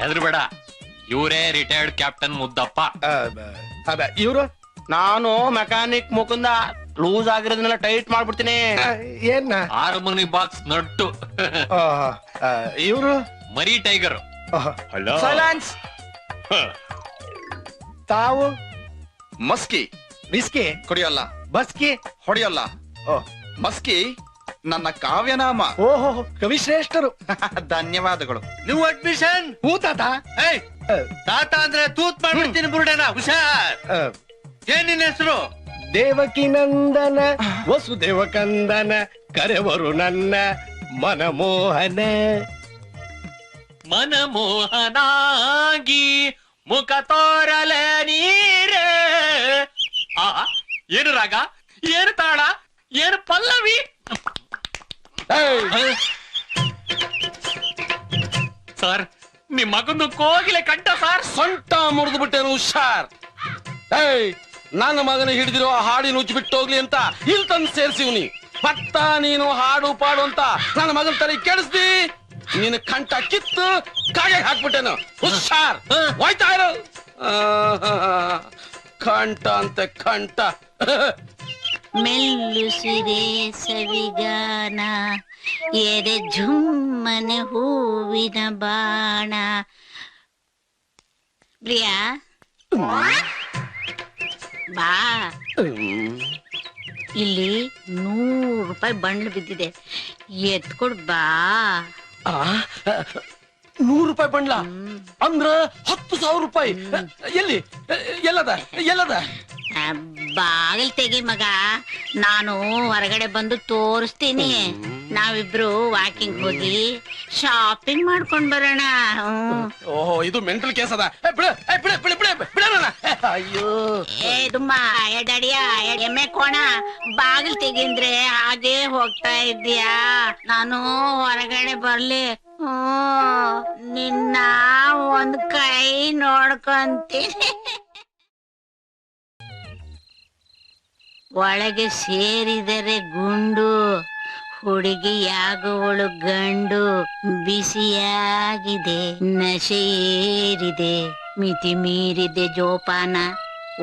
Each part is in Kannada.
ಹೆದರ್ಬೇಡ, ಇವರೇ ರಿಟೈರ್ಡ್ ಕ್ಯಾಪ್ಟನ್ ಮುದ್ದಪ್ಪ. ಇವ್ರು ನಾನು ಮೆಕ್ಯಾನಿಕ್ ಮುಕುಂದ. ಲೂಸ್ ಆಗಿರೋದನ್ನೆಲ್ಲ ಟೈಟ್ ಮಾಡ್ಬಿಡ್ತೀನಿ. ಏನ್ ಹಾರ್ಮೋನಿ ಬಾಕ್ಸ್ ನಟ್ಟು. ಇವ್ರು ಮರಿ ಟೈಗರ್. ಸೈಲೆನ್ಸ್. ತಾವು ಮಸ್ಕಿ ಬಿಸ್ಕಿ ಕುಡಿಯಲ್ಲ, ಬಸ್ಕಿ ಹೊಡೆಯಲ್ಲ. ಮಸ್ಕಿ ನನ್ನ ಕಾವ್ಯನಾಮ. ಓಹೋ, ಕವಿಶ್ರೇಷ್ಠರು. ಧನ್ಯವಾದಗಳು. ನೀವು ಅಡ್ಮಿಷನ್. ಹೂ ತಾತ. ತಾತ ಅಂದ್ರೆ ತೂತ್ ಮಾಡ್ಬಿಡ್ತೀನಿ ಬುರುಡನ. ಹುಷಾರ್. ಏನ್ ನಿನ್ನ ಹೆಸರು? ದೇವಕಿ ನಂದನ ವಸುದೇವ ಕಂದನ ಕರೆವರು ನನ್ನ ಮನಮೋಹನ. ಮನಮೋಹನಾಗಿ ಮುಖ ತೋರಲ ನೀರೇ. ಏನು ರಾಗ, ಏನು ತಾಳ, ಏನು ಪಲ್ಲವಿ. ಸರ್, ನಿಮ್ ಮಗಂದು ಕೋಗಿಲೆ ಕಂಠ ಸರ್. ಸೊಂಟ ಮುರಿದು ಬಿಟ್ಟೇನು ಹುಷಾರ್. ನನ್ನ ಮಗನ ಹಿಡಿದಿರೋ ಹಾಡಿನ ಉಜ್ಜಿಬಿಟ್ಟು ಹೋಗ್ಲಿ ಅಂತ ಇಲ್ಲಿ ತಂದು ಸೇರ್ಸಿವ್ನಿ. ಪಟ್ಟ ನೀನು ಹಾಡು ಪಾಡು ಅಂತ ನನ್ನ ಮಗನ ತಲೆ ಕೆಡಿಸ್ದಿ. ನೀನು ಕಂಠ ಕಿತ್ತು ಕಾಗೆ ಹಾಕ್ಬಿಟ್ಟೇನು. ಹುಷಾರ್, ಹೋಯ್ತಾ ಇರು. ಕಂಠ ಅಂತೆ ಕಂಠ. ಮೆಲ್ಲುಸಿರೆ ಸವಿಗಾನ ಎದೆ ಝುಮ್ಮನೆ ಹೂವಿನ ಬಾಣ. ಪ್ರಿಯಾ ಬಾ, ಇಲ್ಲಿ 100 ರೂಪಾಯಿ ಬಂಡ್ಲು ಬಿದ್ದಿದೆ, ಎತ್ಕೊಡ್ ಬಾ. 100 ರೂಪಾಯಿ ಬಂಡ್ಲ ಅಂದ್ರ 10,000 ರೂಪಾಯಿ. ಎಲ್ಲಿ ಎಲ್ಲದ ಎಲ್ಲದ? ಬಾಗಿಲ್ ತೆಗಿ ಮಗ, ನಾನು ಹೊರಗಡೆ ಬಂದು ತೋರಿಸ್ತೀನಿ. ನಾವಿಬ್ರು ವಾಕಿಂಗ್ ಹೋಗಿ ಶಾಪಿಂಗ್ ಮಾಡ್ಕೊಂಡ್ ಬರೋಣ. ಓಹೋ, ಇದು ಮೆಂಟಲ್ ಕೇಸ್ ಅದ. ಅಯ್ಯೋ ದುಮ್ಮ ಎಡಡಿಯ ಎಮ್ಮೆ ಕೋಣ, ಬಾಗಿಲ್ ತೆಗಿಂದ್ರೆ ಹಾಗೆ ಹೋಗ್ತಾ ಇದ್ದೀಯಾ? ನಾನು ಹೊರಗಡೆ ಬರ್ಲಿ? ನಿನ್ನ ಒಂದ್ ಕೈ ನೋಡ್ಕೊಂತೀನಿ. ಒಳಗೆ ಸೇರಿದರೆ ಗುಂಡು, ಹುಡುಗಿಯಾಗುವಳು ಗಂಡು. ಬಿಸಿಯಾಗಿದೆ, ನಶೆ ಏರಿದೆ, ಮಿತಿ ಮೀರಿದೆ ಜೋಪಾನ.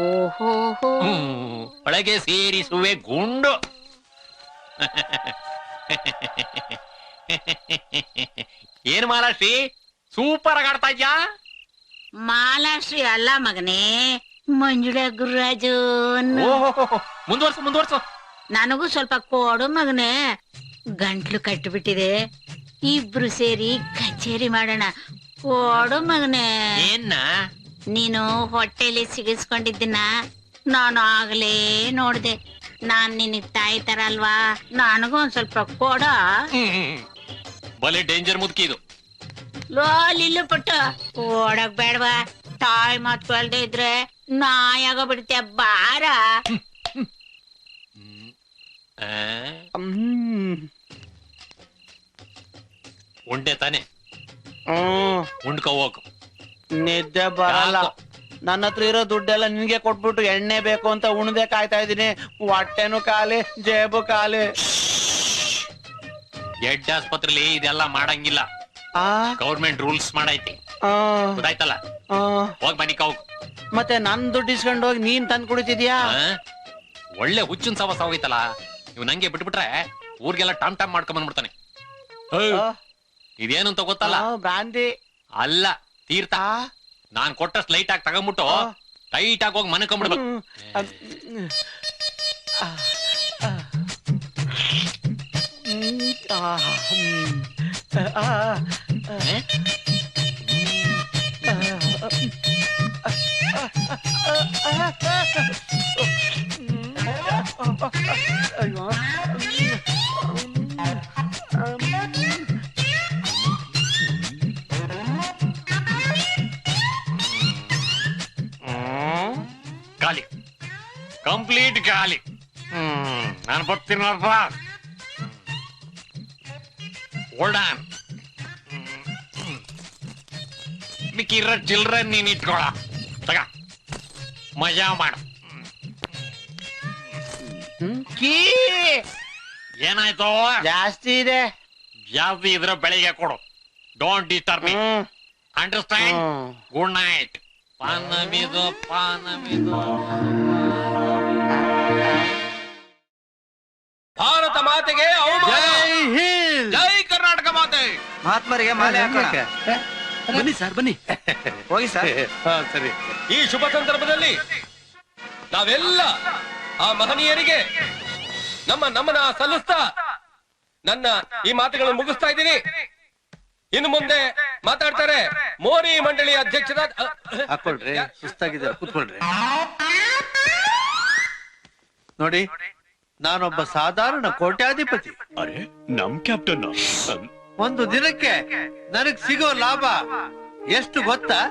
ಓಹೋ, ಒಳಗೆ ಸೇರಿಸುವೆ ಗುಂಡು. ಏನ್ ಮಾಲಾಶ್ರೀ, ಸೂಪರ್ ಆಗಿ ಆಡ್ತಾ ಇದ್ಯಾ? ಮಾಲಾಶ್ರೀ ಅಲ್ಲ ಮಗನೇ, ಮಂಜುಳಾ ಗುರುರಾಜು. ಮುಂದುವರ್ಸು ಮುಂದುವರ್ಸು. ನನಗೂ ಸ್ವಲ್ಪ ಕೊಡು ಮಗನೇ, ಗಂಟ್ಲು ಕಟ್ಟಿಬಿಟ್ಟಿದೆ. ಇಬ್ರು ಸೇರಿ ಕಚೇರಿ ಮಾಡೋಣ. ಕೊಡು ಮಗನೇ. ಏನ್ನ? ನೀನು ಹೊಟ್ಟೆಲಿ ಸಿಗಿಸ್ಕೊಂಡಿದ್ದೀನ ನಾನು ಆಗ್ಲೇ ನೋಡ್ದೆ. ನಾನ್ ನಿನಗ್ ತಾಯಿ ತರ ಅಲ್ವಾ, ನನಗೂ ಒಂದ್ ಸ್ವಲ್ಪ ಕೊಡ. ಬಲೆ ಡೇಂಜರ್ ಮುದುಕಿ ಇದು. ಲೋಲಿಲ್ಲು ಪುಟ್ಟ ಓಡಕ್ ಬೇಡವಾ? ತಾಯಿ ಮಾತ್ ಕೇಳ್ದೆ ಇದ್ರೆ ನಾಯಾಗ ಬಿಡ್ತೀಯ. ಬಾರ. ಉಂಡೆ ತಾನೆ, ಉಂಡ್ಕೊ ಹೋಗು. ನಿದ್ದೆ ಬರಲ್ಲ. ನನ್ನ ಹತ್ರ ಇರೋ ದುಡ್ಡೆಲ್ಲ ನಿನ್ಗೆ ಕೊಟ್ಬಿಟ್ಟು ಎಣ್ಣೆ ಬೇಕು ಅಂತ ಉಣ್ದೆ ಕಾಯ್ತಾ ಇದೀನಿ. ಹೊಟ್ಟೆನು ಖಾಲಿ, ಜೇಬು ಖಾಲಿ. ಎಡ್ ಆಸ್ಪತ್ರೆಲಿ ಇದೆಲ್ಲ ಮಾಡಂಗಿಲ್ಲ. ಗೌರ್ಮೆಂಟ್ ರೂಲ್ಸ್ ಮಾಡೈತಿ, ಗೊತ್ತಾಯ್ತಲ್ಲ? ಹೋಗ್ ಬನ್ನಿ ಹೋಗು. ಮತ್ತೆ ನನ್ ದುಡ್ಡು ಇಸ್ಕೊಂಡು ಹೋಗಿ ನೀನ್ ತಂದ್ ಕುಡಿತಿದ್ಯಾ? ಒಳ್ಳೆ ಹುಚ್ಚಿನ ಸವಾಸ ಹೋಗಿತ್ತಲ್ಲ. ಇವ್ ನಂಗೆ ಬಿಟ್ಬಿಟ್ರೆ ಊರ್ಗೆಲ್ಲ ಟಾಮ್ ಟಾಮ್ ಮಾಡ್ಕೊಂಡ್ ಬಂದ್ಬಿಡ್ತಾನೆ. ಇದೇನು ಅಂತ ಗೊತ್ತಲ್ಲ? ಬ್ರಾಂದಿ ಅಲ್ಲ, ತೀರ್ಥ. ನಾನ್ ಕೊಟ್ಟಷ್ಟು ಲೈಟ್ ಆಗಿ ತಗೊಂಡ್ಬಿಟ್ಟು ಟೈಟ್ ಆಗಿ ಹೋಗಿ ಮನ್ಕೊಂಡ್ಬಿಡ್ಬೇಕು. ಖಾಲಿ, ಕಂಪ್ಲೀಟ್ ಖಾಲಿ. ನಾನು ಬರ್ತೀನಪ್ಪ. Hold on. ಮಿಕ್ಕಿರೋ ಚಿಲ್ಡ್ರ ನೀನ್ ಇಟ್ಕೊಳ. ತಗ, ಮಜಾ ಮಾಡು. ಅಕ್ಕಿ ಏನಾಯ್ತು? ಜಾಸ್ತಿ ಇದೆ. ಜಾಸ್ತಿ ಇದ್ರೆ ಬೆಳಿಗ್ಗೆ ಕೊಡು. Don't disturb me. Understand? Good night. ಪಾನಮಿದು ಭಾರತ ಮಾತೆಗೆ ಅವಮಾನ. ಜೈ ಹಿಂದ್. ಜೈ ಕರ್ನಾಟಕ ಮಾತೆ. ಮಹಾತ್ಮರಿಗೆ ಮಾಲೆ ಹಾಕೋಣ. ಬನ್ನಿ ಸರ್, ಬನ್ನಿ. ಹೋಗಿ ಸರ್. ಹಾ, ಸರಿ. ಈ ಶುಭ ಸಂದರ್ಭದಲ್ಲಿ ನಾವೆಲ್ಲ ಆ ಮಹನೀಯರಿಗೆ ನಮ್ಮ ನಮನ ಸಲ್ಲಿಸ್ತಾ ನನ್ನ ಈ ಮಾತುಗಳನ್ನು ಮುಗಿಸ್ತಾ ಇದ್ದೀನಿ. ಇನ್ನು ಮುಂದೆ ಮಾತಾಡ್ತಾರೆ ಮೋರಿ ಮಂಡಳಿ ಅಧ್ಯಕ್ಷರಾದ ಹಾಕೊಳ್ರಿ, ಸುಸ್ತಾಗಿದ್ದಾರೆ, ಕೂತ್ಕೊಳ್ರಿ. ನೋಡಿ, ನಾನೊಬ್ಬ ಸಾಧಾರಣ ಕೋಟ್ಯಾಧಿಪತಿ. ನಮ್ ಕ್ಯಾಪ್ಟನ್ ಒಂದು ದಿನಕ್ಕೆ ನನಗ್ ಸಿಗೋ ಲಾಭ ಎಷ್ಟು ಗೊತ್ತಾ?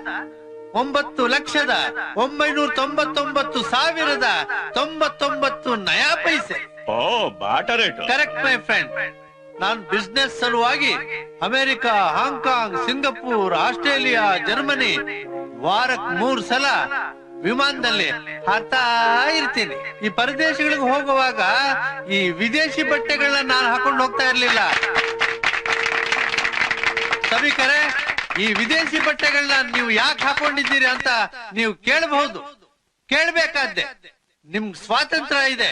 9,999,099 ನಯಾ ಪೈಸೆ. ಓ ಬಾಟ ರೇಟ್. Correct my friend. ನಾನು ಬಿಸ್ನೆಸ್ ಸಲುವಾಗಿ America, Hong Kong, Singapore, Australia, Germany ವಾರಕ್ 3 ಸಲ ವಿಮಾನದಲ್ಲಿ ಹಾರ್ತಾ ಇರ್ತೀನಿ. ಈ ಪರದೇಶಗಳಿಗೆ ಹೋಗುವಾಗ ಈ ವಿದೇಶಿ ಬಟ್ಟೆಗಳನ್ನ ನಾನು ಹಾಕೊಂಡು ಹೋಗ್ತಾ ಇರ್ಲಿಲ್ಲ. ಸಭಿಕರೇ, ಈ ವಿದೇಶಿ ಬಟ್ಟೆಗಳನ್ನ ನೀವು ಯಾಕೆ ಹಾಕೊಂಡಿದ್ದೀರಿ ಅಂತ ನೀವು ಕೇಳಬಹುದು. ಕೇಳ್ಬೇಕಾದ್ದೆ, ನಿಮ್ಗೆ ಸ್ವಾತಂತ್ರ್ಯ ಇದೆ,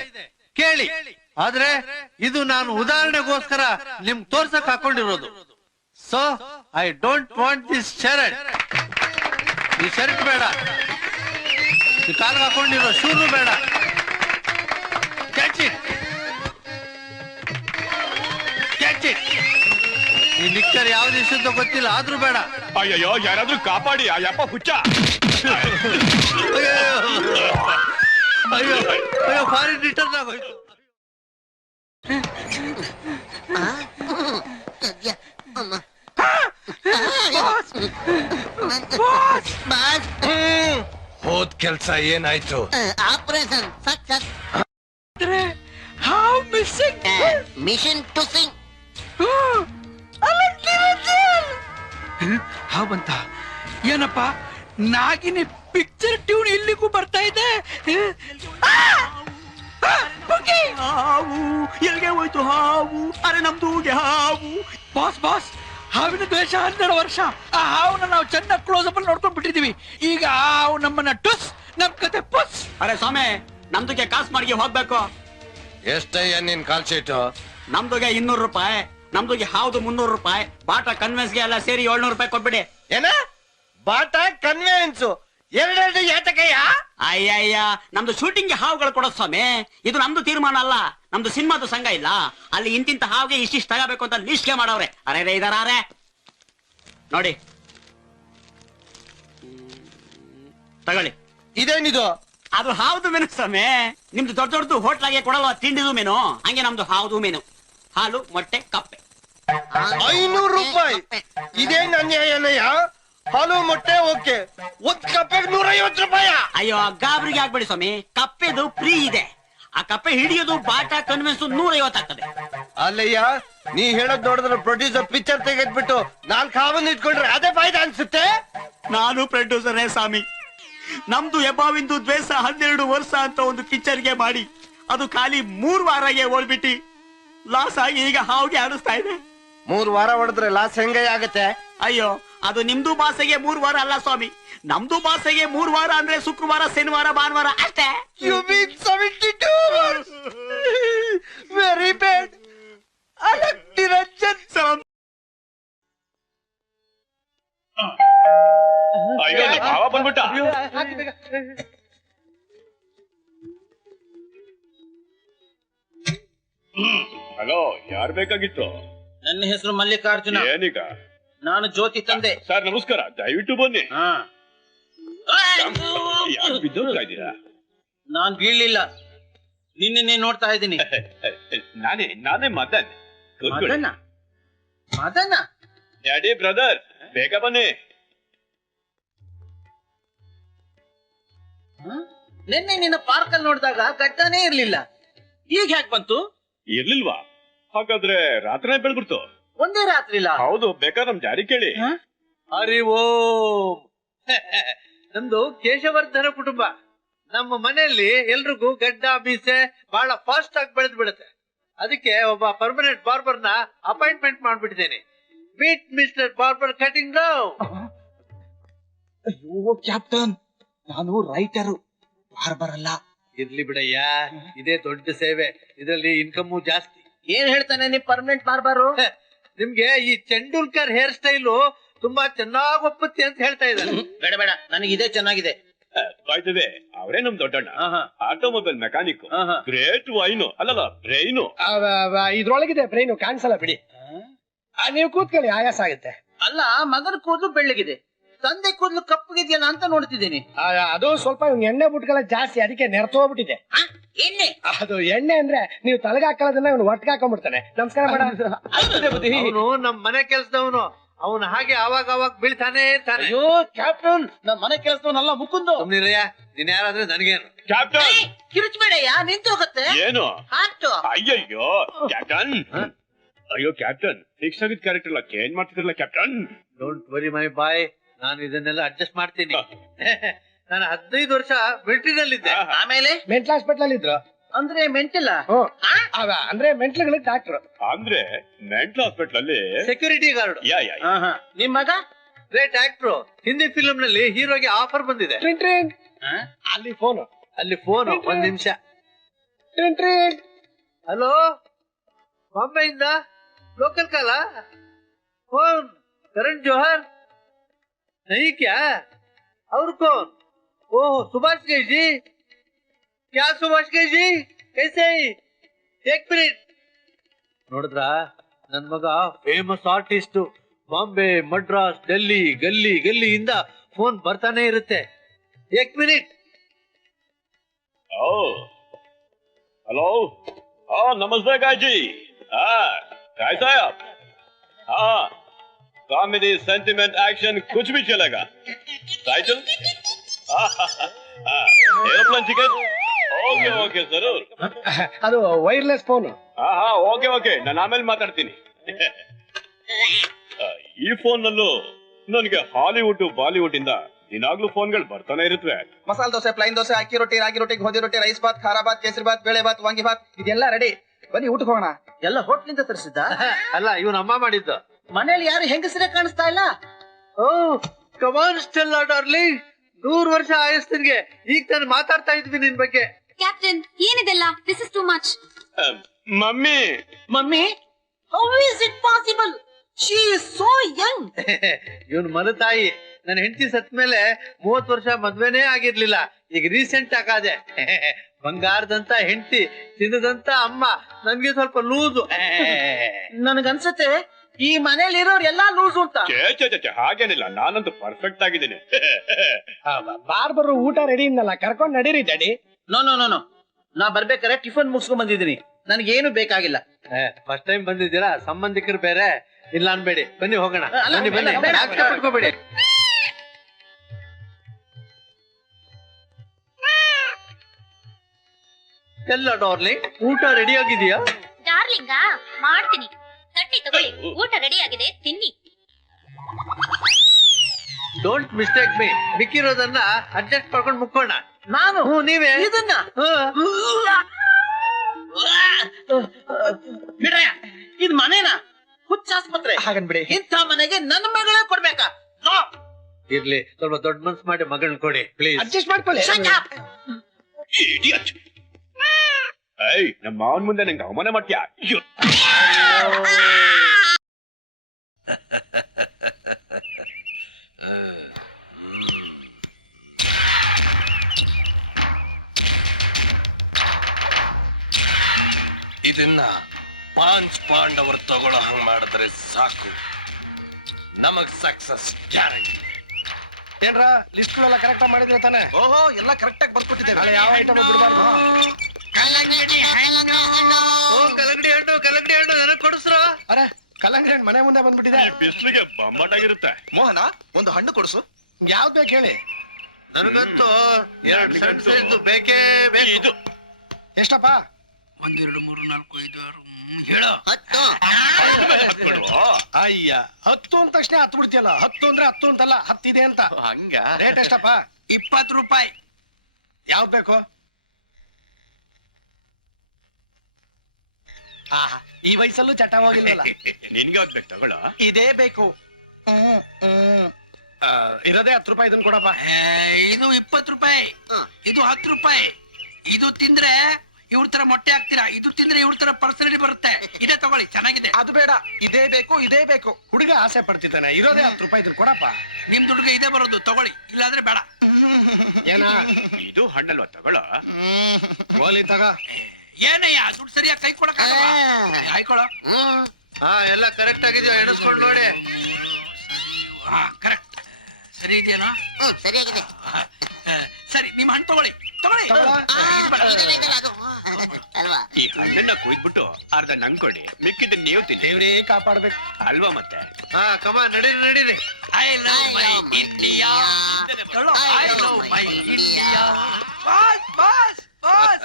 ಕೇಳಿ. ಆದ್ರೆ ಇದು ನಾನು ಉದಾಹರಣೆಗೋಸ್ಕರ ನಿಮ್ಗೆ ತೋರ್ಸಕ್ ಹಾಕೊಂಡಿರೋದು. So I don't want this shirt. ಈ ಶರ್ಟ್ ಬೇಡ, ಈ ಕಾಲ್ಗೆ ಹಾಕೊಂಡಿರೋ ಶೂನು ಬೇಡ. Catch it, catch it. ಈ ನಿಕ್ಕರ್ ಯಾವ ದೇಶದ ಗೊತ್ತಿಲ್ಲ, ಆದ್ರೂ ಬೇಡ. ಅಯ್ಯಯ್ಯೋ, ಯಾರಾದ್ರೂ ಕಾಪಾಡಿ, ಆ ಯಪ್ಪ ಹುಚ್ಚ. ಅಯ್ಯೋ ಅಯ್ಯೋ ಅಯ್ಯೋ, ಫಾರಿನ್ ರಿಟರ್ನ್ ಆಗೋಯ್ತು. ಹೋದ್ ಕೆಲ್ಸ ಏನಾಯ್ತು? Operation success. How missing? Mission to Singh. ಹಾವಂತ ಏನಪ್ಪ, ನಾಗಿನಿ ಪಿಕ್ಚರ್ ಟ್ಯೂನ್ ಇಲ್ಲಿಗೂ ಬರ್ತಾ ಇದೆ. ಹಾವು ಎಲ್ಲಿಗೆ ಹೋಯ್ತು? ಹಾವು, ಅರೆ ನಮ್ದು ಹಾವು. ಬಾಸ್ ಬಾಸ್, ಹಾವಿನ ದ್ವೇಷ 12 ವರ್ಷ. ಆ ಹಾವನ್ನ ನಾವು ಚೆನ್ನಾಗಿ ಕ್ಲೋಸ್ ಅಪ್ ಅಲ್ಲಿ ನೋಡ್ಕೊಂಡ್ ಬಿಟ್ಟಿದೀವಿ. ಈಗ ಆ ಹಾವು ನಮ್ಮನ್ನ ಟುಸ್, ನಮ್ ಕತೆ ಪುಸ್. ಅರೆ ಸ್ವಾಮಿ, ನಮ್ದುಗೆ ಕಾಸು ಮಾಡಿ ಹೋಗ್ಬೇಕು. ಎಷ್ಟಯ್ಯ ನಿನ್ ಕಾಲ್ ಶೀಟು? ನಮ್ದುಗೆ 200 ರೂಪಾಯಿ, ನಮ್ದುಗೆ ಹಾವ್ದು 300 ರೂಪಾಯಿ, ಬಾಟ ಕನ್ವೆನ್ಸ್ಗೆ ಎಲ್ಲ ಸೇರಿ 700 ರೂಪಾಯಿ ಕೊಟ್ಬಿಡಿ. ಏನ ಬಾಟ ಕನ್ವೆನ್ಸ್ ಎರಡೆರಡು ಏತಕಯ್ಯ? ಅಯ್ಯಯ್ಯ, ನಮ್ದು ಶೂಟಿಂಗ್ ಹಾವುಗಳು ಕೊಡೋದು ಸ್ವಾಮಿ. ಇದು ನಮ್ದು ತೀರ್ಮಾನ ಅಲ್ಲ, ನಮ್ದು ಸಿನಿಮಾದು ಸಂಘ ಇಲ್ಲ. ಅಲ್ಲಿ ಇಂತಿಂತ ಹಾವಿಗೆ ಇಷ್ಟಿಷ್ಟು ತಗೋಬೇಕು ಅಂತ ಲಿಸ್ಟ್ಗೆ ಮಾಡವ್ರೆ. ಅರೆ ಇದಾರೆ ನೋಡಿ, ತಗೊಳ್ಳಿ. ಇದೇನಿದು? ಅದು ಹಾವ್ದು ಮೆನು ಸ್ವಾಮಿ. ನಿಮ್ದು ದೊಡ್ಡ ದೊಡ್ಡದು ಹೋಟ್ಲಾಗೆ ಕೊಡಲ್ವಾ ತಿಂಡಿದು ಮೆನು, ಹಂಗೆ ನಮ್ದು ಹಾವ್ದು ಮೆನು. ಹಾಲು, ಮೊಟ್ಟೆ, ಕಪ್ಪೆ. 500 ರೂಪಾಯಿ. ಇದೇನ್ ಅನ್ಯಾಯನಯ್ಯ? ಹಾಲು ಮೊಟ್ಟೆ ಓಕೆ, ಒಂದ್ ಕಪ್ಪೆಗೆ 150 ರೂಪಾಯಿ. ಅಯ್ಯೋ, ಗಾಬರಿಗೆ ಆಗ್ಬೇಡಿ ಸ್ವಾಮಿ, ಕಪ್ಪೆದು ಫ್ರೀ ಇದೆ. ಆ ಕಪ್ಪೆ ಹಿಡಿಯೋದು ಬಾಟ ಕನ್ವೆನ್ಸ್ 150 ಆಗ್ತದೆ. ಅಲ್ಲಯ್ಯ, ನೀ ಹೇಳೋದ್ ನೋಡಿದ್ರೆ ಪ್ರೊಡ್ಯೂಸರ್ ಪಿಕ್ಚರ್ ತೆಗೆದ್ಬಿಟ್ಟು 4 ಹಾವನ್ನು ಇಟ್ಕೊಂಡ್ರೆ ಅದೇ ಫಾಯ್ದಾ ಅನ್ಸುತ್ತೆ. ನಾನು ಪ್ರೊಡ್ಯೂಸರೇ ಸ್ವಾಮಿ. ನಮ್ದು ಎಬ್ಬಾವಿಂದು ದ್ವೇಷ 12 ವರ್ಷ ಅಂತ ಒಂದು ಪಿಕ್ಚರ್ಗೆ ಮಾಡಿ ಅದು ಖಾಲಿ 3 ವಾರಗೆ ಓಡ್ಬಿಟ್ಟು ಲಾಸ್ ಆಗಿ ಈಗ ಹಾವಿಗೆ ಆಡಿಸ್ತಾ ಇದೆ. 3 ವಾರ ಹೊಡೆದ್ರೆ ಲಾಸ್ ಹೆಂಗಯ್ಯ ಆಗತ್ತೆ? ಅಯ್ಯೋ, ಅದು ನಿಮ್ದು ಭಾಷೆಗೆ 3 ವಾರ ಅಲ್ಲ ಸ್ವಾಮಿ. ನಮ್ದು ಭಾಷೆಗೆ 3 ವಾರ ಅಂದ್ರೆ ಶುಕ್ರವಾರ, ಶನಿವಾರ, ಭಾನುವಾರ ಅಷ್ಟೇ. You mean 72 hours? Very bad. ಅಲಕ್ Niranjan. ಅಯ್ಯೋ, ನಮ್ ಭಾವ ಬಂದ್ಬಿಟ್ಟ. ಹಲೋ, ಯಾರ್ ಬೇಕಾಗಿತ್ತು? ನನ್ನ ಹೆಸರು ಮಲ್ಲಿಕಾರ್ಜುನ. ಏನೀಗ? ನಾನು ಜ್ಯೋತಿ ತಂದೆ. ಸರ್ ನಮಸ್ಕಾರ, ದಯವಿಟ್ಟು ಬನ್ನಿ. ಯಾರು ಬಿದ್ದೋಗ್ತಾ ಇದ್ದೀರಾ? ನಾನ್ ಬೀಳ್ಲಿಲ್ಲ, ನಿನ್ನೆ ನೋಡ್ತಾ ಇದ್ದೀನಿ. ನಾನೇ ಮದನ್. ಮದನ? ಮದನ? ಡ್ಯಾಡಿ ಬ್ರದರ್, ಬೇಗ ಬನ್ನಿ. ನಿನ್ನೆ ನಿನ್ನ ಪಾರ್ಕ್ ಅಲ್ಲಿ ನೋಡಿದಾಗ ಗಡ್ಡನೇ ಇರ್ಲಿಲ್ಲ, ಈಗ ಯಾಕೆ ಬಂತು? ಇರ್ಲಿಲ್ವಾ? ಹಾಗಾದ್ರೆ ರಾತ್ರಿ ಬೆಳ್ಬಿಡ್ತು. ಒಂದೇ ರಾತ್ರಿ ಇಲ್ಲ? ಹೌದು, ಬೇಕಾದ್ರೆ ನಮ್ ಜಾರಿ ಕೇಳಿ. ಹರಿ ಓಂ. ನಮ್ದು ಕೇಶವರ್ಧನ ಕುಟುಂಬ. ನಮ್ಮ ಮನೆಯಲ್ಲಿ ಎಲ್ರಿಗೂ ಗಡ್ಡ ಮೀಸೆ ಬಹಳ ಫಾಸ್ಟ್ ಆಗಿ ಬೆಳೆದ್ ಬಿಡುತ್ತೆ. ಅದಕ್ಕೆ ಒಬ್ಬ ಪರ್ಮನೆಂಟ್ ಬಾರ್ಬರ್ನ ಅಪಾಯಿಂಟ್ಮೆಂಟ್ ಮಾಡ್ಬಿಟ್ಟಿದ್ದೇನೆ. Meet mister barber cutting Rao. ಅಯ್ಯೋ ಕ್ಯಾಪ್ಟನ್, ನಾನು ರೈಟರು, ಬಾರ್ಬರ್ ಅಲ್ಲ. ಇರ್ಲಿ ಬಿಡಯ್ಯ, ಇದೇ ದೊಡ್ಡ ಸೇವೆ, ಇದರಲ್ಲಿ ಇನ್ಕಮ್ಮು ಜಾಸ್ತಿ. ಏನ್ ಹೇಳ್ತಾನೆ ನಿಮ್ ಪರ್ಮನೆಂಟ್ ಬಾರ್ಬಾರು? ನಿಮ್ಗೆ ಈ ತೆಂಡೂಲ್ಕರ್ ಹೇರ್ ಸ್ಟೈಲು ತುಂಬಾ ಚೆನ್ನಾಗಿ ಒಪ್ಪುತ್ತೆ ಅಂತ ಹೇಳ್ತಾ ಇದ್ದಾರೆ. ಬೇಡ ಬೇಡ, ನನಗೆ ಇದೇ ಚೆನ್ನಾಗಿದೆ. ಬಾಯ್ತದೆ ಅವರೇ ನಮ್ ದೊಡ್ಡಣ್ಣ, ಆಟೋಮೊಬೈಲ್ ಮೆಕ್ಯಾನಿಕ್, ಗ್ರೇಟ್ ವೈನು ಅಲ್ಲಲ್ಲ ಬ್ರೈನು. ಇದ್ರೊಳಗಿದೆ ಬ್ರೈನು, ಕಾಣಿಸಲ್ಲ ಬಿಡಿ. ನೀವು ಕೂತ್ಕೊಳ್ಳಿ, ಆಯಾಸ ಆಗುತ್ತೆ. ಅಲ್ಲ, ಮಗನ ಕೂದಲು ಬೆಳ್ಳಗಿದೆ, ತಂದೆ ಕೂದಲು ಕಪ್ಪಗಿದೆಯಲ್ಲ ಅಂತ ನೋಡ್ತಿದ್ದೀನಿ. ಅದು ಸ್ವಲ್ಪ ಎಣ್ಣೆ ಬುಟ್ಗಳ ಜಾಸ್ತಿ, ಅದಕ್ಕೆ ನೆರ್ತೋಗ್ಬಿಟ್ಟಿದೆ. ಎಣ್ಣೆ? ಅದು ಎಣ್ಣೆ ಅಂದ್ರೆ ನೀವು ತಲೆಗೆ ಹಾಕೊಳ್ಳೋದನ್ನ ಇವ್ನು ಒಟ್ಟಿಗೆ ಹಾಕೊಂಡ್ಬಿಡ್ತಾನೆ. ನಮಸ್ಕಾರ ಮೇಡಮ್. ಅವನು ನಮ್ ಮನೆ ಕೆಲ್ಸದವನು, ಅವನು ಹಾಗೆ ಅವಾಗ ಅವಾಗ ಬೀಳ್ತಾನೆ ಇರ್ತಾನೆ. ಅಯ್ಯೋ ಕ್ಯಾಪ್ಟನ್, ನಮ್ಮ ಮನೆ ಕೆಲಸದವನ್ನೆಲ್ಲ ಮುಕ್ಕುಂದು. ಸುಮ್ನಿರಯ್ಯ, ನೀನ್ ಯಾರಾದ್ರೆ ನನಗೇನು. ಕ್ಯಾಪ್ಟನ್ ಕಿರುಚ್ಬೇಡಯ್ಯ, ನಿಂತು ಹೋಗುತ್ತೆ ಏನು? ಹಾರ್ಟು. ಅಯ್ಯಯ್ಯೋ ಕ್ಯಾಪ್ಟನ್, ಅಯ್ಯೋ ಕ್ಯಾಪ್ಟನ್, ಫಿಕ್ಸ್ ಆಗಿದ್ ಕ್ಯಾರೆಕ್ಟರ್ ಎಲ್ಲ ಚೇಂಜ್ ಮಾಡ್ತಿದ್ರಲ್ಲ captain. Don't worry my boy, ನಾನು ಇದನ್ನೆಲ್ಲ ಅಡ್ಜಸ್ಟ್ ಮಾಡ್ತೀನಿ. ನಾನು 15 ವರ್ಷ ಮಿಲಿಟರಿನಲ್ಲಿದ್ದೆ. ಆಮೇಲೆ ಮೆಂಟಲ್ ಹಾಸ್ಪಿಟಲ್ ಇದ್ರು. ಅಂದ್ರೆ ಮೆಂಟಲ್ಲ? ಅಂದ್ರೆ ಮೆಂಟ್ಲ್ಗಳಿಗೆ ಡಾಕ್ಟರ್. ಅಂದ್ರೆ ಮೆಂಟಲ್ ಹಾಸ್ಪಿಟಲ್ ಅಲ್ಲಿ ಸೆಕ್ಯೂರಿಟಿ ಗಾರ್ಡ್. ಯಾ ಯಾ ಯಾ. ನಿಮ್ ಮಗ ಗ್ರೇಟ್ ಆಕ್ಟ್ರು. ಹಿಂದಿ ಫಿಲ್ಮ್ ನಲ್ಲಿ ಹೀರೋಗೆ ಆಫರ್ ಬಂದಿದೆ. ಟ್ರಿನ್ ಟ್ರಿನ್. ಅಲ್ಲಿ ಫೋನು, ಅಲ್ಲಿ ಫೋನ್. ಒಂದ್ ನಿಮಿಷ. ಟ್ರಿನ್ ಟ್ರಿನ್. ಹಲೋ, ಬಾಂಬೆಯಿಂದ ಲೋಕಲ್ ಕಾಲ. ಫೋನ್ करण जौहर नहीं क्या? और कौन? ओह सुभाष गई जी. क्या सुभाष गई जी? कैसे? एक मिनट. ನೋಡಿದ್ರ, ನನ್ ಮಗ ಫೇಮಸ್ ಆರ್ಟಿಸ್ಟ್. ಬಾಂಬೆ, ಮಡ್ರಾಸ್, ಡೆಲ್ಲಿ, ಗಲ್ಲಿ ಗಲ್ಲಿಯಿಂದ ಫೋನ್ ಬರ್ತಾನೆ ಇರುತ್ತೆ. एक मिनट. हेलो, हाँ नमस्ते गाजी. हाँ कैसा है आप? हाँ, कॉमेडी, सेंटिमेंट, एक्शन कुछ भी चलेगा. Title aeroplane ticket. Okay okay जरूर. ಅದು ವೈರ್ಲೆಸ್ ಫೋನ್. ಹಾ ಹಾ ಓಕೆ ಓಕೆ, ನಾನು ಆಮೇಲೆ ಮಾತಾಡ್ತೀನಿ. ಈ ಫೋನ್ ನಲ್ಲೂ ನನಗೆ ಹಾಲಿವುಡ್ ಬಾಲಿವುಡ್ ಇಂದ ದಿನಾಗ್ಲೂ ಫೋನ್ಗಳು ಬರ್ತಾನೆ ಇರುತ್ತವೆ. ಮಸಾಲ ದೋಸೆ, ಪ್ಲೈನ್ ದೋಸೆ, ಅಕ್ಕಿ ರೊಟ್ಟಿ, ರಾಗಿ ರೊಟ್ಟಿ, ಗೋಧಿ ರೊಟ್ಟಿ, ರೈಸ್ ಬಾತ್, ಖಾರ ಬಾತ್, ಕೇಸರಿ ಬಾತ್, ಬೇಳೆ ಬಾತ್, ವಾಂಗಿ ಬಾತ್, ಇದೆಲ್ಲ ರೆಡಿ. ಬನ್ನಿ ಊಟಕ್ಕೆ ಹೋಗೋಣ. ಎಲ್ಲ ಹೋಟ್ಲಿಂದ ತರಿಸಿದ್ದ? ಅಲ್ಲ, ಇವನ್ ಅಮ್ಮ ಮಾಡಿದ್ದು. ಮನೇಲಿ ಯಾರು ಹೆಂಗಸರೇ ಕಾಣಿಸ್ತಾ ಇಲ್ಲ. ಓ ಕಮಾನ್ ಸ್ಟೆಲ್ಲಾ ಡಾರ್ಲಿಂಗ್, 100 ವರ್ಷ ಆಯಸ್ತಿನ್ಗೆ. ಈಗ ನಾನು ಮಾತಾಡ್ತಾ ಇದ್ವಿ ನಿನ್ ಬಗ್ಗೆ. ಕ್ಯಾಪ್ಟನ್, ಏನಿದೆಲ್ಲ? This is too much. Mommy mommy, how is it possible? She is so young. ಇವನ್ ಮನ ತಾಯಿ. ನನ್ನ ಹೆಂಡತಿ ಸತ್ ಮೇಲೆ 30 ವರ್ಷ ಮದ್ವೆನೇ ಆಗಿರ್ಲಿಲ್ಲ. ಈಗ ರೀಸೆಂಟ್ ಆಗಾದೆ. ಬಂಗಾರದಂತ ಹೆಂಡತಿ, ತಿನ್ನದಂತ ಅಮ್ಮ, ನನ್ಗೆ ಸ್ವಲ್ಪ ಲೂಸು. ನನಗನ್ಸತ್ತೆ ಈ ಮನೇಲಿ ಇರೋರು ಎಲ್ಲಾ ಲೂಸು ಅಂತ. ಹಾಗೇನಿಲ್ಲ, ನಾನಂತೂ ಪರ್ಫೆಕ್ಟ್ ಆಗಿದ್ದೀನಿ. ಬಾರ್ಬರ್ ಊಟ ರೆಡಿ ಇನ್ನಲ್ಲ, ಕರ್ಕೊಂಡ್ ನಡೀರಿ daddy. No no no no, ನಾ ಬರ್ಬೇಕಾದ್ರೆ ಟಿಫನ್ ಮುಗಿಸ್ಕೊಂಡ್ ಬಂದಿದ್ದೀನಿ, ನನಗೇನು ಬೇಕಾಗಿಲ್ಲ. ಫಸ್ಟ್ ಟೈಮ್ ಬಂದಿದ್ದೀರಾ, ಸಂಬಂಧಿಕರು ಬೇರೆ. ಇಲ್ಲ ಅನ್ಬೇಡಿ, ಬನ್ನಿ ಹೋಗೋಣ. ಅಲ್ಲ, ಬನ್ನಿ ಬನ್ನಿ, ಬೇಡ, ನಾಚಿಕೆ ಪಟ್ಕೋಬೇಡಿ. ಎಲ್ಲ ಡಾರ್ಲಿಂಗ್, ಊಟ ರೆಡಿ ಆಗಿದೆಯಾ? ಡಾರ್ಲಿಂಗಾ, ಮಾಡ್ತೀನಿ. ತಟ್ಟಿ ತಗೊಳ್ಳಿ, ಊಟ ರೆಡಿ ಆಗಿದೆ, ತಿನ್ನಿ. ಡೋಂಟ್ ಮಿಸ್ಟೇಕ್ ಮೀ, ಮಿಕ್ಕಿರೋದನ್ನ ಅಡ್ಜಸ್ಟ್ ಮಾಡ್ಕೊಂಡು ಮುಕ್ಕೋಣ. ನಾನು? ನೀವೇ ಇದನ್ನ ಬಿಡ್ರಯ್ಯ, ಇದು ಮನೇನಾ? ಹುಚ್ಚಾಸ್ಪತ್ರೆ. ಹಾಗನ್ಬಿಡಿ. ಇಂಥ ಮನೆಗೆ ನನ್ನ ಮಗಳೇ ಕೊಡ್ಬೇಕಾ? ನೋ. ಇರ್ಲಿ, ಸ್ವಲ್ಪ ದೊಡ್ಡ ಮನ್ಸು ಮಾಡಿ ಮಗಳನ್ನ ಕೊಡಿ ಪ್ಲೀಸ್. ಅಡ್ಜಸ್ಟ್ ಮಾಡ್ಕೊಳ್ಳಿ. Idiot. ಏಯ್, ನಮ್ಮ ಮಾವನ್ ಮುಂದೆ ನಂಗೆ ಅವಮಾನ ಮಾಡ್ತೀಯಾ? ಇದನ್ನ ಪಾಂಡವರು ತಗೊಳ್ಳೋ ಹಂಗ್ ಮಾಡಿದ್ರೆ ಸಾಕು, ನಮಗ್ ಸಕ್ಸಸ್ ಗ್ಯಾರಂಟಿ. ಏನ್ರ ಲಿಸ್ಟ್ ಗಳೆಲ್ಲ ಕರೆಕ್ಟ್ ಮಾಡಿದ್ರೆ ತಾನೆ? ಓಹೋ, ಎಲ್ಲ ಕರೆಕ್ಟ್ ಆಗಿ ಬರ್ಕೊಟ್ಟಿದ್ದೇವೆ. ನಾಳೆ ಯಾವ ಐಟಮ್ ಬಿಡಬಾರ್ದು. ಕಲ್ಲಂಗಡಿ ಹಣ್ಣು, ಕಲ್ಲಂಗಡಿ ಹಣ್ಣು ನನಗ್ ಕೊಡಿಸ್ರು. ಅರೆ, ಕಲ್ಲಂಗಡಿ ಹಣ್ಣು ಮನೆ ಮುಂದೆ ಬಂದ್ಬಿಟ್ಟಿದೆ. ಬಿಸ್ಲಿಗೆ ಬಂಬಾಟಾಗಿರುತ್ತೆ. ಮೋಹನ, ಒಂದು ಹಣ್ಣು ಕೊಡಿಸು. ಯಾವ್ದು ಬೇಕು ಹೇಳಿ. ನನಗಂತೂ 2 ಸಣ್ಣ ಸೈಜ್ ಬೇಕೇ ಬೇಕು. ಇದು ಎಷ್ಟಪ್ಪ? 1 2 3 4 5 6 ಹೇಳು. 10. ಅಯ್ಯ, 10 ಅಂದ ತಕ್ಷಣ 10 ಬಿಡ್ತೀಯಲ್ಲ. 10 ಅಂದ್ರೆ 10 ಅಂತಲ್ಲ, 10 ಇದೆ ಅಂತ. ಹಂಗ ರೇಟ್ ಎಷ್ಟಪ್ಪ? 20 ರೂಪಾಯಿ. ಯಾವ್ದು ಬೇಕು? ಆಹಾ, ಈ ವಯಸ್ಸಲ್ಲೂ ಚಟ ಹೋಗಿಲ್ವಲ್ಲ. ನಿನ್ಗೆ ಆಗ್ಬೇಕು ತಗೊಳ. ಇದೇ ಬೇಕು. ಇರೋದೇ 10 ರೂಪಾಯಿ. ಇದನ್ನ ಕೊಡಪ್ಪ. ಇದು 20 ರೂಪಾಯಿ, ಇದು 10 ರೂಪಾಯಿ. ಇದು ತಿಂದ್ರೆ ಇವ್ರ ತರ ಮೊಟ್ಟೆ ಹಾಕ್ತೀರಾ, ಇದು ತಿಂದ್ರೆ ಇವ್ರ ತರ ಪರ್ಸನಲಿ ಬರುತ್ತೆ. ಇದೇ ತಗೊಳ್ಳಿ, ಚೆನ್ನಾಗಿದೆ. ಅದು ಬೇಡ, ಇದೇ ಬೇಕು, ಇದೇ ಬೇಕು. ಹುಡುಗ ಆಸೆ ಪಡ್ತಿದ್ದಾನೆ. ಇರೋದೇ 10 ರೂಪಾಯಿ. ಇದನ್ನ ಕೊಡಪ್ಪ. ನಿಮ್ ದುಡ್ಗೆ ಇದೇ ಬರೋದು, ತಗೊಳ್ಳಿ. ಇಲ್ಲಾಂದ್ರೆ ಬೇಡ. ಏನ ಇದು ಹಣ್ಣಲ್ವಾ ತಗೊಳ. ಗೋಲಿ ತಗ. ಏನಯ್ಯ, ದುಡ್ಡು ಸರಿಯಾಗಿ ಕೈ ಕೊಡಕ್ ಆಯ್ಕೊಳ. ಹಾ, ಎಲ್ಲ ಕರೆಕ್ಟ್ ಆಗಿದೆಯಾ? ಎಣಿಸ್ಕೊಂಡು ನೋಡಿ. ಕರೆಕ್ಟ್, ಸರಿ ಇದೆಯೇನೋ? ಸರಿಯಾಗಿದೆ. ಸರಿ, ನಿಮ್ ಹಣ್ಣು ತಗೊಳ್ಳಿ, ತಗೊಳ್ಳಿ. ಅಲ್ವಾ? ಈ ಹಣ್ಣನ್ನ ಕುಯ್ದ್ಬಿಟ್ಟು ಅರ್ಧ ನಂಗ್ ಕೊಡಿ, ಮಿಕ್ಕಿದ ನೀವು ತಿನ್ನಿ. ದೇವ್ರೇ ಕಾಪಾಡ್ಬೇಕು ಅಲ್ವಾ ಮತ್ತೆ? ಹಾ, ಕಮ ನಡೀರಿ ನಡೀರಿ. I love my India. I love my India. Boss boss boss.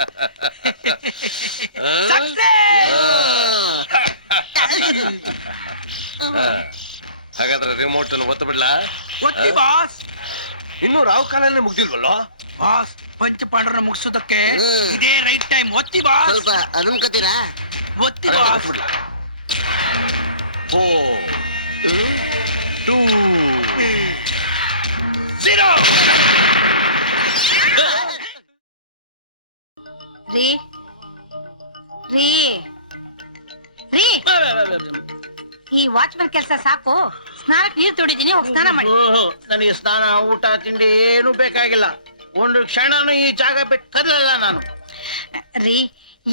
ಹಾಗಾದ್ರೆ ರಿಮೋಟ್ ಅನ್ನು ಒತ್ತು ಬಿಡ್ಲಾ? ಒತ್ತಿ ಬಾಸ್. ಇನ್ನು ರಾವ್ ಕಾಲಲ್ಲಿ ಮುಗ್ದಿಲ್ವಲ್ಲೋ? ಬಾಸ್, ಪಂಚಪಾಂಡವರನ್ನ ಮುಗಿಸೋದಕ್ಕೆ ಇದೇ ರೈಟ್ ಟೈಮ್. ಒತ್ತಿ ಬಾಸ್. ಸ್ವಲ್ಪ ಅನುಮ್ಕತೀರಾ? ಒತ್ತಿ ಬಾಸ್. 4 2 0. ರೀ ರೀ ರೀ, ಈ ವಾಚ್ಮನ್ ಕೆಲಸ ಸಾಕು. ಸ್ನಾನಕ್ಕೆ ನೀರು ತೊಡಿದೀನಿ, ಹೋಗಿ ಸ್ನಾನ ಮಾಡಿ. ನನಗೆ ಸ್ನಾನ, ಊಟ, ತಿಂಡಿ ಏನು ಬೇಕಾಗಿಲ್ಲ. ಒಂದು ಕ್ಷಣನು ಈ ಜಾಗ ಬಿಟ್ಟು ಕದಲಲ್ಲ ನಾನು. ರೀ,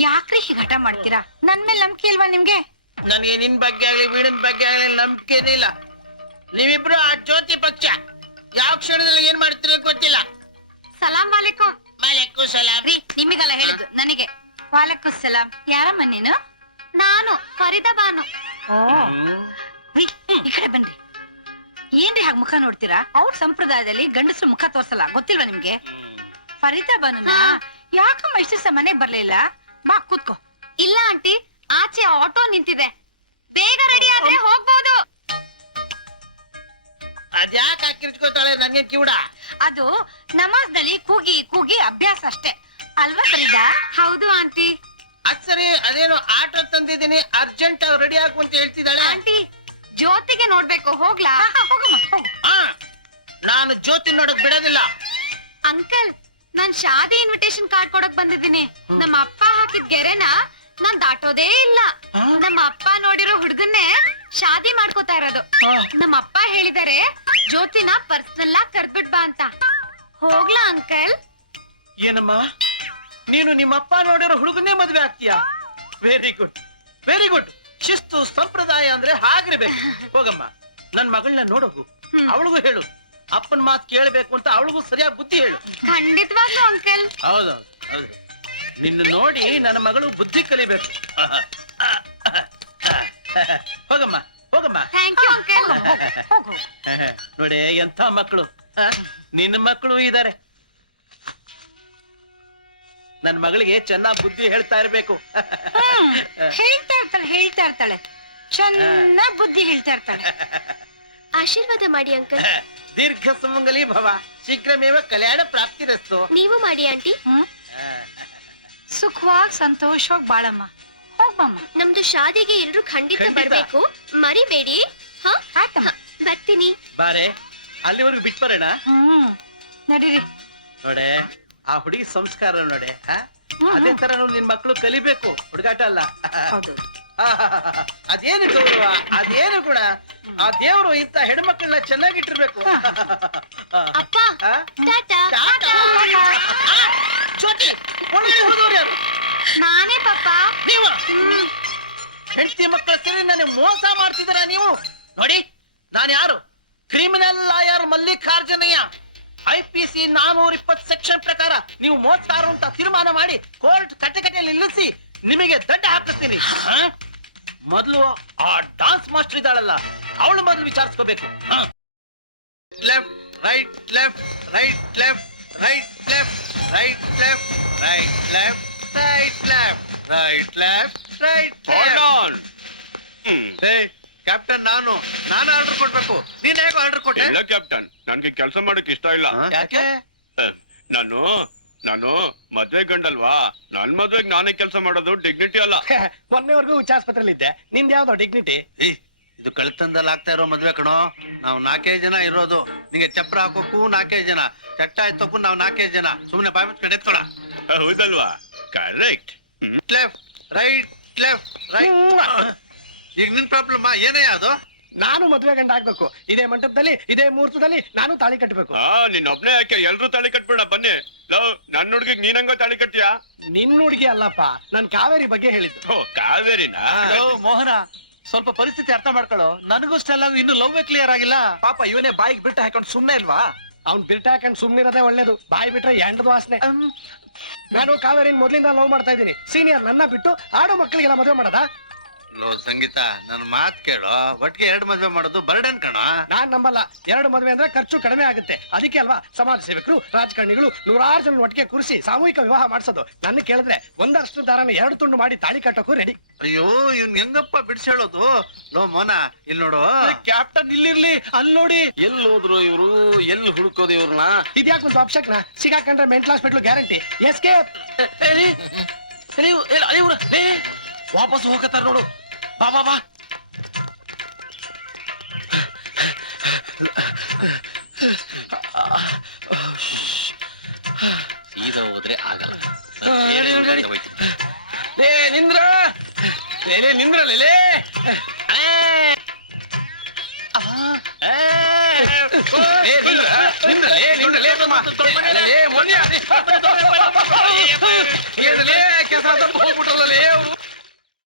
ಯಾಕ್ರಿ ಹೀಗೆ ಹಠ ಮಾಡ್ತೀರಾ? ನನ್ ಮೇಲೆ ನಂಬಿಕೆ ಇಲ್ವಾ ನಿಮ್ಗೆ? ನನಗೆ ನಿನ್ ಬಗ್ಗೆ ಆಗ್ಲಿ ವೀಣನ್ ಬಗ್ಗೆ ಆಗ್ಲಿ ನಂಬಿಕೆನೇ ಇಲ್ಲ. ನೀವಿಬ್ರು ಆ ಜ್ಯೋತಿ ಪಕ್ಷ ಯಾವ ಕ್ಷಣದಲ್ಲಿ ಏನ್ ಮಾಡ್ತೀರೋ ಗೊತ್ತಿಲ್ಲ. ಸಲಾಂ ವಾಲೇಕುಂ. ಮಲೈಕು ಸಲಾಂ. ರೀ, ನಿಮಗೆಲ್ಲ ಹೇಳಿದ್ದು ನನಗೆ. ವಾಲೇಕುಂ ಸಲಾಂ. ಯಾರಮ್ಮ ನೀನು? ನಾನು ಫರೀದಾ ಬಾನು. ಓ ರೀ, ಈ ಕಡೆ ಬನ್ರಿ. ಏನ್ರಿ ಹಾಗೆ ಮುಖ ನೋಡ್ತೀರಾ? ಅವ್ರ ಸಂಪ್ರದಾಯದಲ್ಲಿ ಗಂಡಸ್ರು ಮುಖ ತೋರ್ಸಲ್ಲ, ಗೊತ್ತಿಲ್ವಾ ನಿಮ್ಗೆ? ಫರೀದಾ ಬಾನುನ ಯಾಕಮ್ಮ ಇಷ್ಟು ದಿವಸ ಮನೆಗ್ ಬರ್ಲಿಲ್ಲ? ಬಾ ಕೂತ್ಕೋ. ಇಲ್ಲ ಆಂಟಿ, ಆಚೆ ಆಟೋ ನಿಂತಿದೆ, ಬೇಗ ರೆಡಿ ಆದ್ರೆ ಹೋಗ್ಬೋದು. ಅದ್ಯಾಕೆ ಹಾಕಿರ್ಸ್ಕೊತಾಳೆ ನನ್ಗೆ ಕಿವುಡ? ಅದು ನಮಾಜ್ ನಲ್ಲಿ ಕೂಗಿ ಕೂಗಿ ಅಭ್ಯಾಸ ಅಷ್ಟೇ ಅಲ್ವಾ ಫರೀದಾ? ಹೌದು ಆಂಟಿ. ಅದ್ ಸರಿ, ಅದೇನು ಆಟೋ ತಂದಿದ್ದೀನಿ, ಅರ್ಜೆಂಟ್ ರೆಡಿ ಆಗು ಅಂತ ಹೇಳ್ತಿದ್ದಾಳೆ. ಆಂಟಿ, ಜ್ಯೋತಿಗೆ ನೋಡ್ಬೇಕು, ಹೋಗ್ಲಾ? ಹೋಗಮ್ಮ ಹೋಗು. ನಾನು ಜ್ಯೋತಿ ನೋಡಕ್ ಬಿಡೋದಿಲ್ಲ. ಅಂಕಲ್, ನಾನ್ ಶಾದಿ ಇನ್ವಿಟೇಷನ್ ಕಾರ್ಡ್ ಕೊಡಕ್ ಬಂದಿದ್ದೀನಿ. ನಮ್ಮ ಅಪ್ಪ ಹಾಕಿದ್ ಗೆರೆನ ನಾನ್ ದಾಟೋದೇ ಇಲ್ಲ. ನಮ್ಮ ಅಪ್ಪ ನೋಡಿರೋ ಹುಡುಗನ್ನೇ ಶಾದಿ ಮಾಡ್ಕೋತಾ ಇರೋದು. ನಮ್ಮ ಅಪ್ಪ ಹೇಳಿದಾರೆ ಜ್ಯೋತಿನ ಪರ್ಸನಲ್ ಆಗಿ ಕರ್ಬಿಟ್ ಬಾ ಅಂತ. ಹೋಗ್ಲಾ ಅಂಕಲ್? ಏನಮ್ಮ, ನೀನು ನಿಮ್ಮಪ್ಪ ನೋಡಿರೋ ಹುಡುಗನೇ ಮದ್ವೆ ಆಗ್ತೀಯಾ? Very good, very good. ಶಿಸ್ತು ಸಂಪ್ರದಾಯ ಅಂದ್ರೆ ಹಾಗಿರ್ಬೇಕು. ಹೋಗಮ್ಮ, ನನ್ ಮಗಳನ್ನ ನೋಡೋಗು, ಅವಳಿಗೂ ಹೇಳು ಅಪ್ಪನ ಮಾತು ಕೇಳಬೇಕು ಅಂತ. ಅವಳಿಗೂ ಸರಿಯಾಗಿ ಬುದ್ಧಿ ಹೇಳು. ಖಂಡಿತವಾಗ್ಲೂ ಅಂಕಲ್. ಹೌದು ಹೌದು, ನಿನ್ನ ನೋಡಿ ನನ್ನ ಮಗಳು ಬುದ್ಧಿ ಕಲಿಬೇಕು. ಹೋಗಮ್ಮ ಹೋಗಮ್ಮ. Thank you uncle. ನೋಡಿ ಎಂಥ ಮಕ್ಕಳು. ನಿನ್ನ ಮಕ್ಕಳು ಇದಾರೆ. ನನ್ ಮಗಳಿಗೆ ಚೆನ್ನಾಗ್ ಬುದ್ಧಿ ಹೇಳ್ತಾ ಇರ್ಬೇಕು. ಹೇಳ್ತಾ ಇರ್ತಾಳೆ ಚೆನ್ನಾಗ್ ಬುದ್ಧಿ ಹೇಳ್ತಾ ಇರ್ತಾಳೆ. ಆಶೀರ್ವಾದ ಮಾಡಿ ಅಂಕಲ್. ದೀರ್ಘ ಸುಮಂಗಲಿ ಭವ, ಶೀಘ್ರಮೇವ ಕಲ್ಯಾಣ ಪ್ರಾಪ್ತಿರಸ್ತು. ನೀವು ಮಾಡಿ ಆಂಟಿ. ಸುಖವಾಗಿ ಸಂತೋಷವಾಗಿ ಬಾಳಮ್ಮ. ಹೋಗ್ಬಮ್ಮ. ನಮ್ದು ಶಾದಿಗೆ ಎಲ್ರು ಖಂಡಿತ ಬರ್ಬೇಕು, ಮರಿಬೇಡಿ. ಬರ್ತೀನಿ. ಬಾರೆ, ಅಲ್ಲಿವರೆಗೂ ಬಿಟ್ಟು ಬರೋಣ. ನಡೀರಿ. ನೋಡೆ, ಆ ಹುಡುಗಿ ಸಂಸ್ಕಾರ ನೋಡೆ. ಅದೇ ತರ ನಿನ್ ಮಕ್ಕಳು ಕಲಿಬೇಕು, ಹುಡುಗಾಟ ಅಲ್ಲ. ಅದೇನು ಗೌರವ, ಅದೇನು ಗುಣ. ಆ ದೇವರು ಇಂತ ಹೆಣ್ಮಕ್ಳನ್ನ ಚೆನ್ನಾಗಿಟ್ಟಿರ್ಬೇಕು. ಅಪ್ಪ, ಟಾಟಾ. ಜ್ಯೋತಿ, ಒಳಗಡೆ ಹೋದವ್ರು ಯಾರು? ನಾನೇ ಪಾಪ. ನೀವು ಹೆಂಡತಿ ಮಕ್ಕಳ ಸೇರಿ ನನಗೆ ಮೋಸ ಮಾಡ್ತಿದ್ದೀರಾ ನೀವು? ನೋಡಿ, ನಾನು ಯಾರು? Criminal lawyer Mallikarjunaiah. IPC 420 section ಪ್ರಕಾರ ನೀವು ಮೋಸಗಾರರು ಅಂತ ತೀರ್ಮಾನ ಮಾಡಿ ಕೋರ್ಟ್ ಕಟ್ಟೆಕಟ್ಟೆಯಲ್ಲಿ ನಿಲ್ಲಿಸಿ ನಿಮಗೆ ದಂಡ ಹಾಕಿಸ್ತೀನಿ. ಮೊದಲು ಆ ಡಾನ್ಸ್ ಮಾಸ್ಟರ್ ಇದ್ದಾಳಲ್ಲ, ಅವಳು ಮೊದಲು ವಿಚಾರಿಸ್ಕೋಬೇಕು. Left right left right left right left right left right left right left right left right left. Captain, ನಾನು ಆರ್ಡರ್ ಕೊಡ್ಬೇಕು. ನೀನ್ ಹೇಗೋ ಆರ್ಡರ್ ಕೊಟ್ಟೆ? ಇಲ್ಲ ಕ್ಯಾಪ್ಟನ್, ನನ್ಗೆ ಕೆಲಸ ಮಾಡಕ್ ಇಷ್ಟ ಇಲ್ಲ. ಯಾಕೆ? ನಾನು ಮದ್ವೆ ಗಂಡಲ್ವಾ ನನ್ ಮದ್ವೆಗ್ ನಾನೇ ಕೆಲಸ ಮಾಡೋದು ಡಿಗ್ನಿಟಿ ಅಲ್ಲ. ಮೊನ್ನೆವರೆಗೂ ಹುಚ್ಚಾಸ್ಪತ್ರೆಯಲ್ಲಿ ಇದ್ದೆ, ನಿಂದ ಯಾವ್ದೋ ಡಿಗ್ನಿಟಿ? ಇದು ಕಳ್ತನದಲ್ಲಿ ಆಗ್ತಾ ಇರೋ ಮದ್ವೆ ಕಣೋ. ನಾವು 4 ಜನ ಇರೋದು. ನಿಂಗೆ ಚಪ್ರ ಹಾಕೋಕು 4 ಜನ, ಚಟ್ಟ ಎತ್ತೋಕು ನಾವು 4 ಜನ. ಸುಮ್ನೆ ಬಾಯ್ ಮುಚ್ಕೊಂಡು ಎತ್ಕೊಳ. ಹೌದಲ್ವಾ? Correct. Left right left right. ಈಗ ನಿನ್ ಪ್ರಾಬ್ಲಮ್ ಏನೇ ಅದು? ನಾನು ಮದ್ವೆ ಗಂಡ ಆಗ್ಬೇಕು. ಇದೇ ಮಂಟಪದಲ್ಲಿ ಇದೇ ಮುಹೂರ್ತದಲ್ಲಿ ನಾನು ತಾಳಿ ಕಟ್ಟಬೇಕು. ನಿನ್ ಒಬ್ನೇ ಯಾಕೆ ಎಲ್ರು ತಾಳಿ ಕಟ್ಬೇಡ ಬನ್ನಿ. ನನ್ ಹುಡ್ಗಿಗ್ ನೀನಂಗ ತಾಳಿ ಕಟ್ತೀಯಾ? ನಿನ್ ಹುಡುಗಿ ಅಲ್ಲಪ್ಪ, ನಾನ್ ಕಾವೇರಿ ಬಗ್ಗೆ ಹೇಳಿದ್ದು. ಕಾವೇರಿನಾ? ಮೋಹನ, ಸ್ವಲ್ಪ ಪರಿಸ್ಥಿತಿ ಅರ್ಥ ಮಾಡ್ಕೊಳ್ಳೋ. ನನಗೂ ಅಷ್ಟೆಲ್ಲ ಇನ್ನು ಲವ್ ಕ್ಲಿಯರ್ ಆಗಿಲ್ಲ. ಪಾಪ ಇವನೇ ಬಾಯಿಗೆ ಬಿಟ್ಟು ಹಾಕೊಂಡು ಸುಮ್ನೆ ಇಲ್ವಾ? ಅವ್ನ್ ಬಿರ್ಟ ಹಾಕೊಂಡು ಸುಮ್ನಿರೋದೇ ಒಳ್ಳೇದು. ಬಾಯಿ ಬಿಟ್ರೆ ಎಂಡದ ವಾಸನೆ. ನಾನು ಕಾವೇರಿನ ಮೊದ್ಲಿಂದ ಲವ್ ಮಾಡ್ತಾ ಇದ್ದೀನಿ. ಸೀನಿಯರ್ ನನ್ನ ಬಿಟ್ಟು ಆಡೋ ಮಕ್ಕಳಿಗೆಲ್ಲ ಮದುವೆ ಮಾಡದ? ಲೋ ಸಂಗೀತ, ನನ್ ಮಾತ್ ಕೇಳು. ಒಟ್ಟಿಗೆ 2 ಮದ್ವೆ ಮಾಡೋದು ಬರ್ಡನ್ ಕಣ. ನಾನ್ ನಂಬಲ್ಲ. 2 ಮದುವೆ ಅಂದ್ರೆ ಖರ್ಚು ಕಡಿಮೆ ಆಗುತ್ತೆ. ಅದಕ್ಕೆ ಅಲ್ವಾ ಸಮಾಜ ಸೇವಕರು, ರಾಜಕಾರಣಿಗಳು 100 ಜನ ಒಟ್ಟಿಗೆ ಕೂರಿಸಿ ಸಾಮೂಹಿಕ ವಿವಾಹ ಮಾಡಿಸೋದು. ನನ್ನ ಕೇಳಿದ್ರೆ ಒಂದಷ್ಟು ದಾರನ 2 ತುಂಡು ಮಾಡಿ ತಾಳಿ ಕಟ್ಟೋಕು ರೆಡಿ. ಅಯ್ಯೋ, ಇವ್ನ್ ಹೆಂಗಪ್ಪ ಬಿಡ್ಸೇಳೋದು? ಲೋ ಮೋನ, ಇಲ್ಲಿ ನೋಡು. ಕ್ಯಾಪ್ಟನ್ ಇಲ್ಲಿರ್ಲಿ, ಅಲ್ಲಿ ನೋಡಿ. ಎಲ್ಲಿ ಹೋದ್ರು ಇವ್ರು, ಎಲ್ಲಿ ಹುಡುಕೋದು ಇವ್ರನ್ನ? ಇದ್ಯಾಕೊಂದು ಅಪ್ಶಕ್ನ ಸಿಗಾಕೊಂಡ್ರೆ ಮೆಂಟಲ್ ಹಾಸ್ಪಿಟ್ಲು ಗ್ಯಾರಂಟಿ. ಎಸ್ಕೇಪ್. ವಾಪಸ್ ಹೋಗತ್ತಾರ ನೋಡು. ಬಾ ಬಾ ಬಾ. ಸೀದಾ ಹೋದ್ರೆ ಆಗಲ್ಲ. ನಿಂದ್ರ ನಿಂದ್ರಲೇ. ಕೆಸ ಹೋಗ್ಬಿಟ್ರಲ್ಲ.